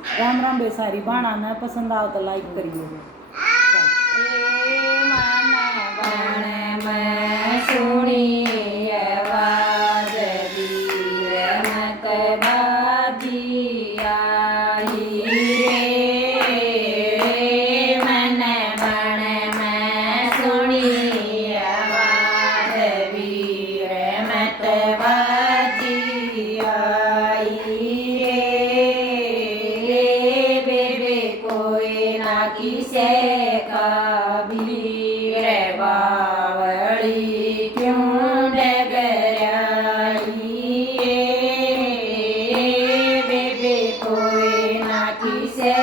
राम राम बेसारी बाणा ने पसंद आओ तो लाइक करिए। किसे कबीर बावली क्यों डगराई बेबे कोई ना किसे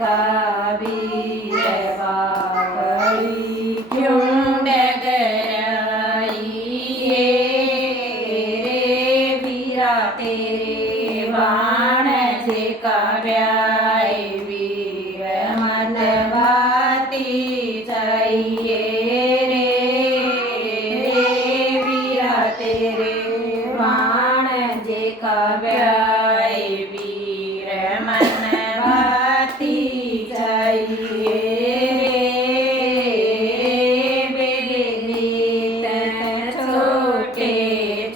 कबीर बावली क्यों डगराई वीरा तेरे बाण जे काव्याय मनवाती चाहिए रे वीरा तेरे बाण जे काव्याय वीर मनवाती चाहिए रे छोटे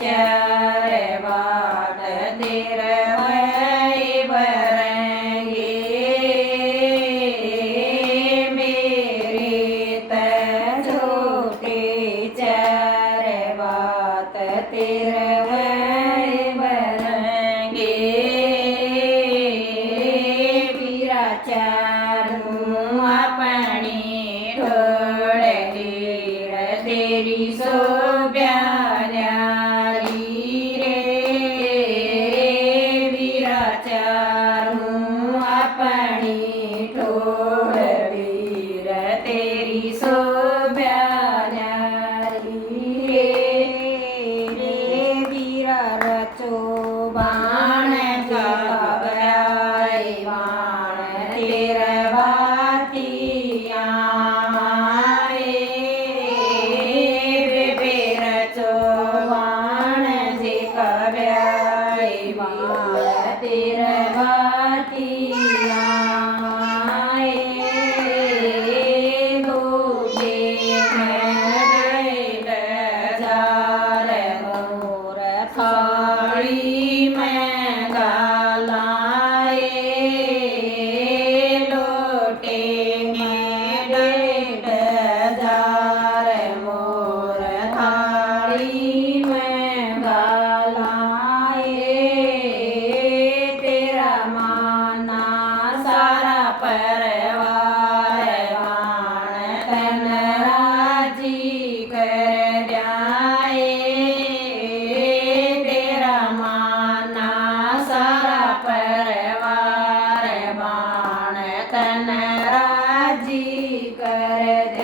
चार बात तेरा तेरी सोब्यारी रे वीरा चारूं अपनी ठोड़ वीर तेरी सोब्यारी रे वीरा रचो बाण काव्याय बाण तेरा बातिया तेरा बातिया दो जार मोर थाली में गालाए लोटे में जार मोर थाली में गालाए माना सारा परिवार बाण तन राजी कर जाए तेरा माना सारा परिवार बाण तन राजी कर